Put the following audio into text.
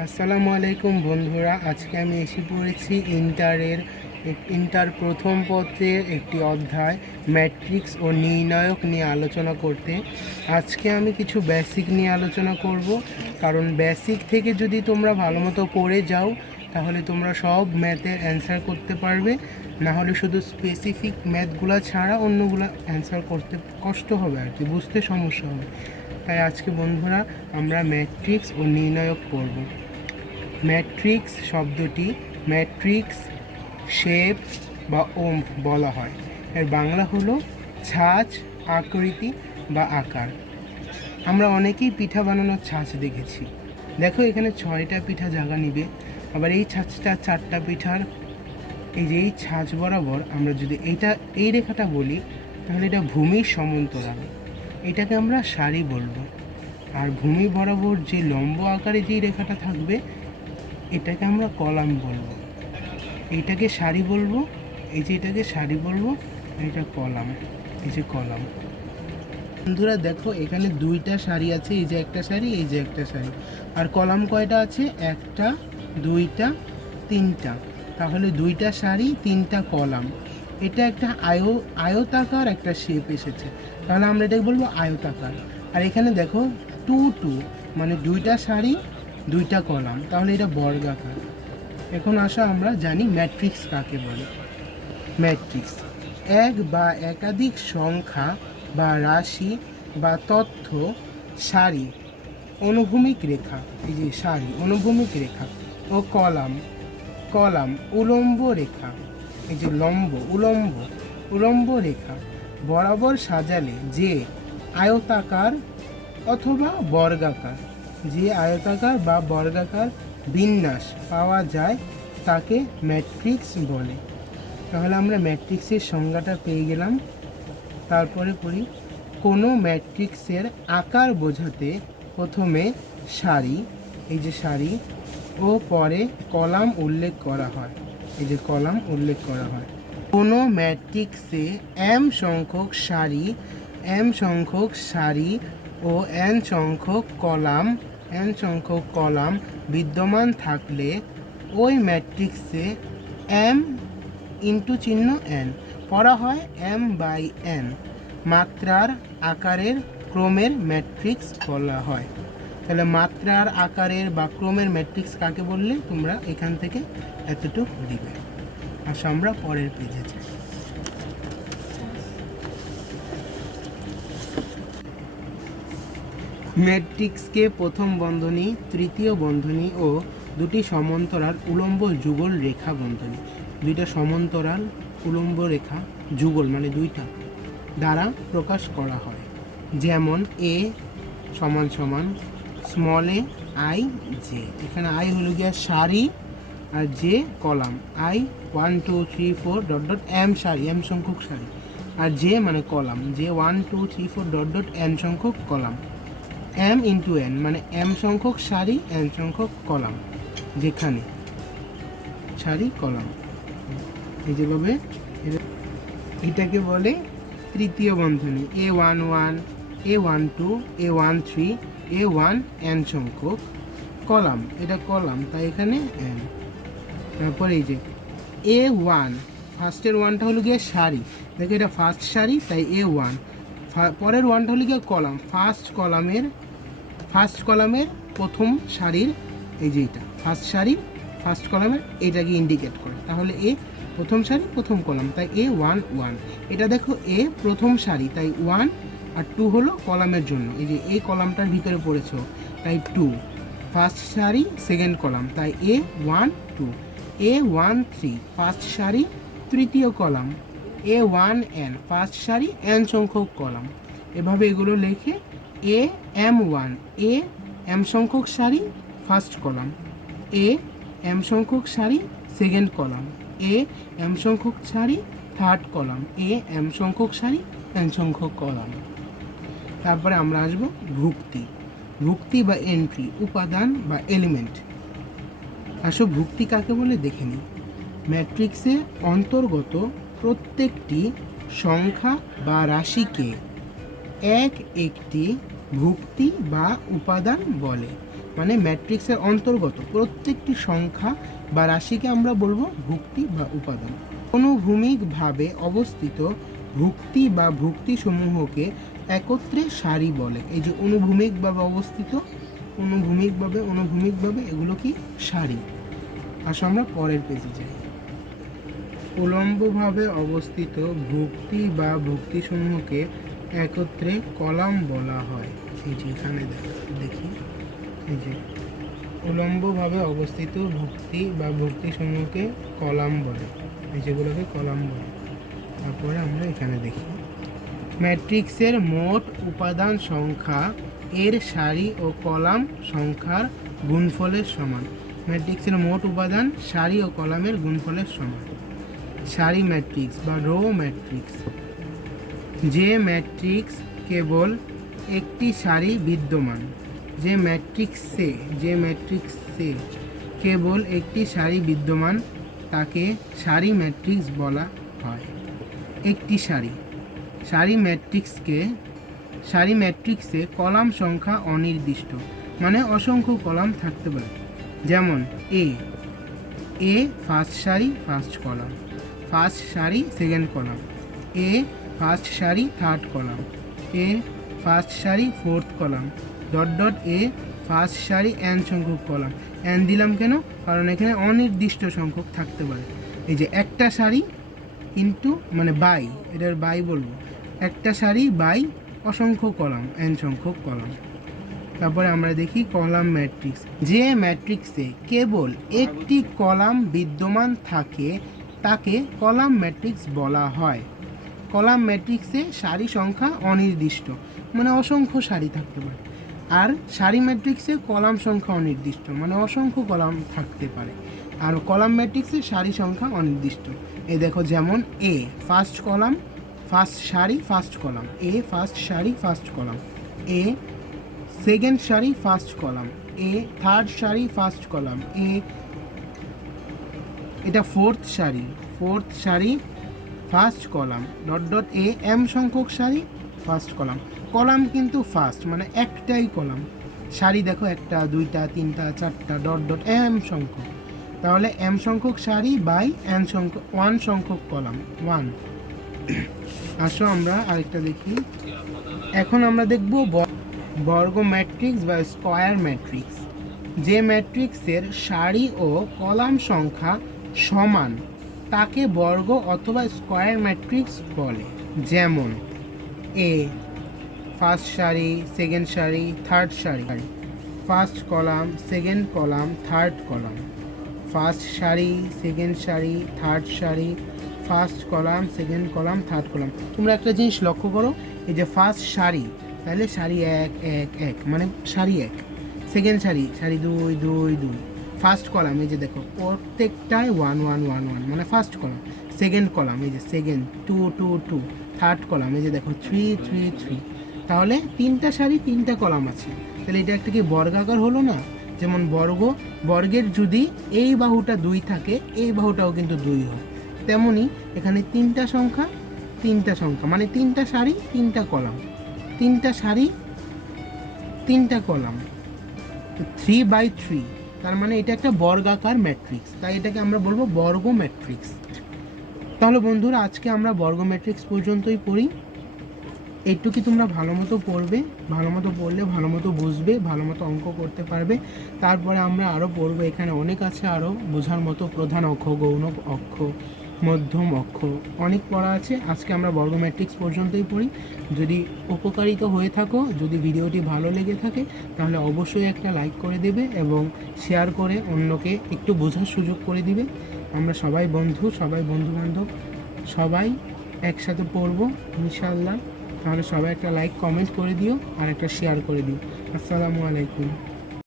আসসালামু আলাইকুম বন্ধুরা, আজকে আমি এসে পড়েছি ইন্টার প্রথম পত্রের একটি অধ্যায় ম্যাট্রিক্স ও নির্ণায়ক নিয়ে আলোচনা করতে। আজকে আমি কিছু বেসিক নিয়ে আলোচনা করব, কারণ বেসিক থেকে যদি তোমরা ভালো মতো পড়ে যাও তাহলে তোমরা সব ম্যাথের অ্যান্সার করতে পারবে, না হলে শুধু স্পেসিফিক ম্যাথগুলো ছাড়া অন্যগুলো অ্যান্সার করতে কষ্ট হবে আর কি, বুঝতে সমস্যা হবে। তাই আজকে বন্ধুরা আমরা ম্যাট্রিক্স ও নির্ণায়ক পড়ব। ম্যাট্রিক্স শব্দটি ম্যাট্রিক্স শেপ বা ওম্ফ বলা হয়। এর বাংলা হলো ছাঁচ, আকৃতি বা আকার। আমরা অনেকেই পিঠা বানানোর ছাঁচ দেখেছি। দেখো এখানে 6টা পিঠা জায়গা নিবে, আবার এই ছাঁচটা 4টা পিঠার। এই যে এই ছাঁচ বরাবর আমরা যদি এই রেখাটা বলি তাহলে এটা ভূমির সমান্তরাল, এটাকে আমরা সারি বলবো। আর ভূমি বরাবর যে লম্ব আকারে যেই রেখাটা থাকবে এটাকে আমরা কলাম বলবো। এইটাকে সারি বলবো, এই যে এটাকে সারি বলবো, এটা কলাম, এই যে কলাম। বন্ধুরা দেখো এখানে 2টা সারি আছে, এই যে একটা সারি, এই যে একটা সারি। আর কলাম কয়টা আছে? 1টা 2টা 3টা। তাহলে 2টা সারি 3টা কলাম। এটা একটা আয়তাকার একটা শেপ এসেছে, তাহলে আমরা এটাকে বলবো আয়তাকার। আর এখানে দেখো 2 2, মানে 2টা সারি 2টা কলাম, তাহলে এটা বর্গাকার। এখন আসো আমরা জানি ম্যাট্রিক্স কাকে বলে। ম্যাট্রিক্স এক বা একাধিক সংখ্যা বা রাশি বা তথ্য সারি, অনুভূমিক রেখা, এই যে সারি অনুভূমিক রেখা, ও কলাম কলাম উলম্ব রেখা, এই যে উলম্ব রেখা বরাবর সাজালে যে আয়তাকার অথবা বর্গাকার, যে আয়তাকার বা বর্গাকার বিন্যাস পাওয়া যায় তাকে ম্যাট্রিক্স বলে। তাহলে আমরা ম্যাট্রিক্সের সংজ্ঞাটা পেয়ে গেলাম। তারপরে পড়ি, কোনো ম্যাট্রিক্সের আকার বোঝাতে প্রথমে সারি, এই যে সারি, ও পরে কলাম উল্লেখ করা হয়, এই যে কলাম উল্লেখ করা হয়। কোনো ম্যাট্রিক্সে m সংখ্যক সারি ও n সংখ্যক কলাম বিদ্যমান থাকলে ওই ম্যাট্রিক্সে m ইন্টু চিহ্ন n পড়া হয় m/n মাত্রার আকারের ক্রমের ম্যাট্রিক্স বলা হয়। তাহলে মাত্রার আকারের বা ক্রমের ম্যাট্রিক্স কাকে বললে তোমরা এখান থেকে এতটুকু দিবে। আসো আমরা পরের পেজে যাই। ম্যাট্রিক্সকে প্রথম বন্ধনী, তৃতীয় বন্ধনী ও দুটি সমান্তরাল উলম্ব যুগল রেখা বন্ধনী, দুইটা সমান্তরাল উলম্ব রেখা যুগল মানে দুইটা দ্বারা প্রকাশ করা হয়। যেমন এ সমান সমান স্মল এ আই জে, এখানে আই হলো গিয়া সারি আর j column. I 1 2 3 4 dot dot m সারি, এম সংখ্যক সারি, আর জে মানে column, j 1 2 3 4 dot dot n সংখ্যক কলাম। এম ইন্টু এন মানে এম সংখ্যক সারি এন সংখ্যক কলাম, যেখানে সারি কলাম এই যেভাবে। এটাকে বলে তৃতীয় বন্ধনী। A11 A12 A13 A1 n সংখ্যক কলাম, এটা কলাম তাই এখানে n। তারপরে এই যে A1, ফার্স্টের ওয়ানটা হলো গিয়ে সারি, দেখো এটা ফার্স্ট সারি তাই A1, পরের ওয়ানটা হলো গিয়ে কলাম, ফার্স্ট কলামের প্রথম সারির, এই যে এটা ফার্স্ট সারি ফার্স্ট কলামের এটাকে ইন্ডিকেট করে, তাহলে এ প্রথম সারি প্রথম কলাম তাই A11। এটা দেখো এ প্রথম সারি তাই 1 আর 2 হলো কলামের জন্য, এই যে এই কলামটার ভিতরে পড়েছো তাই 2, ফার্স্ট সারি সেকেন্ড কলাম তাই A12। A13 ফার্স্ট সারি তৃতীয় কলাম, A1n ফার্স্ট সারি n সংখ্যক কলাম। এভাবে এগুলো লিখে AM1 এ m সংখ্যক সারি ফার্স্ট কলাম, এ m সংখ্যক সারি সেকেন্ড কলাম, এ m সংখ্যক সারি থার্ড কলাম, এ m সংখ্যক সারি n সংখ্যক কলাম। তারপরে আমরা আসবো ভুক্তি বা এন্ট্রি, উপাদান বা এলিমেন্ট। আসো ভুক্তি কাকে বলে দেখে নিই। ম্যাট্রিক্সে অন্তর্গত প্রত্যেকটি সংখ্যা বা রাশিকে একটি ভুক্তি বা উপাদান বলে। মানে ম্যাট্রিক্সের অন্তর্গত প্রত্যেকটি সংখ্যা বা রাশিকে আমরা বলবো ভুক্তি বা উপাদান। অনুভূমিকভাবে অবস্থিত ভুক্তি বা ভুক্তিসমূহকে একত্রে সারি বলে। এই যে অনুভূমিকভাবে অবস্থিত, অনুভূমিকভাবে এগুলো কি সারি। আসলে আমরা পরের পেজে যাই। উলম্বভাবে অবস্থিত ভুক্তি বা ভুক্তিসমূহকে একত্রে কলাম বলা হয়। এই যে এখানে দেখি, এই যে উলম্বভাবে অবস্থিত ভুক্তি বা ভুক্তিসমূহকে কলাম বলে, এই যেগুলোকে কলাম বলে। তারপরে আমরা এখানে দেখি ম্যাট্রিক্সের মোট উপাদান সংখ্যা এর সারি ও কলাম সংখ্যার গুণফলের সমান। ম্যাট্রিক্সের মোট উপাদান সারি ও কলামের গুণফলের সমান। সারি ম্যাট্রিক্স বা রো ম্যাট্রিক্স, যে ম্যাট্রিক্স কেবল একটি সারি বিদ্যমান, যে ম্যাট্রিক্সে কেবল একটি সারি বিদ্যমান তাকে সারি ম্যাট্রিক্স বলা হয়। একটি সারি ম্যাট্রিক্সে কলাম সংখ্যা অনির্দিষ্ট, মানে অসংখ্য কলাম থাকতে পারে। যেমন এ ফার্স্ট সারি ফার্স্ট কলাম, ফার্স্ট সারি সেকেন্ড কলাম, এ ফার্স্ট সারি থার্ড কলাম, এ ফার্স্ট সারি ফোর্থ কলাম, ডট ডট এ ফার্স্ট সারি এন সংখ্যক কলাম। এন দিলাম কেন? কারণ এখানে অনির্দিষ্ট সংখ্যক থাকতে পারে। এই যে একটা সারি কিন্তু মানে বাই, এটার বাই বলবো, একটা সারি বাই অসংখ্য কলাম, এন সংখ্যক কলাম। তারপরে আমরা দেখি কলাম ম্যাট্রিক্স, যে ম্যাট্রিক্সে কেবল একটি কলাম বিদ্যমান থাকে তাকে কলাম ম্যাট্রিক্স বলা হয়। কলাম ম্যাট্রিক্সে সারি সংখ্যা অনির্দিষ্ট, মানে অসংখ্য সারি থাকতে পারে। আর সারি ম্যাট্রিক্সে কলাম সংখ্যা অনির্দিষ্ট, মানে অসংখ্য কলাম থাকতে পারে। আর কলাম ম্যাট্রিক্সে সারি সংখ্যা অনির্দিষ্ট। এই দেখো, যেমন এ ফার্স্ট কলাম ফার্স্ট সারি ফার্স্ট কলাম, এ ফার্স্ট সারি ফার্স্ট কলাম, এ সেকেন্ড সারি ফার্স্ট কলাম, এ থার্ড সারি ফার্স্ট কলাম, এটা ফোর্থ সারি first column, dot dot A M সংখ্যক সারি ফার্স্ট কলাম। কলাম কিন্তু ফার্স্ট, মানে একটাই কলাম। সারি দেখো, একটা দুইটা তিনটা চারটা, ডট ডট এম সংখ্যক। তাহলে এম সংখ্যক সারি বাই এন সংখ্যক ওয়ান সংখ্যক কলাম, ওয়ান। আসো আমরা আরেকটা দেখি। এখন আমরা দেখব বর্গ ম্যাট্রিক্স বা স্কয়ার ম্যাট্রিক্স। যে ম্যাট্রিক্সের সারি ও কলাম সংখ্যা সমান তাকে বর্গ অথবা স্কয়ার ম্যাট্রিক্স বলে। যেমন এ ফার্স্ট সারি সেকেন্ড সারি থার্ড সারি, first column second column third column, first সারি সেকেন্ড সারি থার্ড সারি, first column second column third column. তোমরা একটা জিনিস লক্ষ্য করো, এই যে ফার্স্ট সারি, তাহলে সারি এক এক এক, মানে সারি এক। সেকেন্ড সারি দুই দুই দুই। ফার্স্ট কলাম, এই যে দেখো প্রত্যেকটায় ওয়ান ওয়ান ওয়ান ওয়ান, মানে ফার্স্ট কলাম। সেকেন্ড কলাম, এই যে second two two two. Third column, এই যে দেখো থ্রি থ্রি থ্রি। তাহলে তিনটা সারি তিনটা কলাম আছে, তাহলে এটা একটা কি বর্গাকার হলো না? যেমন বর্গের যদি এই বাহুটা দুই থাকে, এই বাহুটাও কিন্তু দুই হয়। তেমনি এখানে তিনটা সংখ্যা মানে তিনটা সারি তিনটা কলাম, তিনটা সারি তিনটা কলাম, 3/3। তার মানে এটা একটা বর্গাকার ম্যাট্রিক্স, তাই এটাকে আমরা বলবো বর্গ ম্যাট্রিক্স। তাহলে বন্ধুরা, আজকে আমরা বর্গ ম্যাট্রিক্স পর্যন্তই পড়ি। এইটুকু তোমরা ভালো মতো পড়বে, ভালো মতো পড়লে ভালো মতো বুঝবে, ভালো মতো অঙ্ক করতে পারবে। তারপরে আমরা আরও পড়বো, এখানে অনেক আছে আরও বোঝার মতো, প্রধান অক্ষ, গৌণ অক্ষ, মধ্যম অক্ষ, অনেক পড়া আছে। আজকে আমরা বর্গ ম্যাট্রিক্স পর্যন্তই পড়ি। যদি উপকারিত হয়ে থাকো, যদি ভিডিওটি ভালো লেগে থাকে, তাহলে অবশ্যই একটা লাইক করে দেবে এবং শেয়ার করে অন্যকে একটু বোঝার সুযোগ করে দিবে। আমরা সবাই বন্ধুবান্ধব সবাই একসাথে পড়বো ইনশাআল্লাহ। তাহলে সবাই একটা লাইক কমেন্ট করে দিও আর একটা শেয়ার করে দিও। আসসালামু আলাইকুম।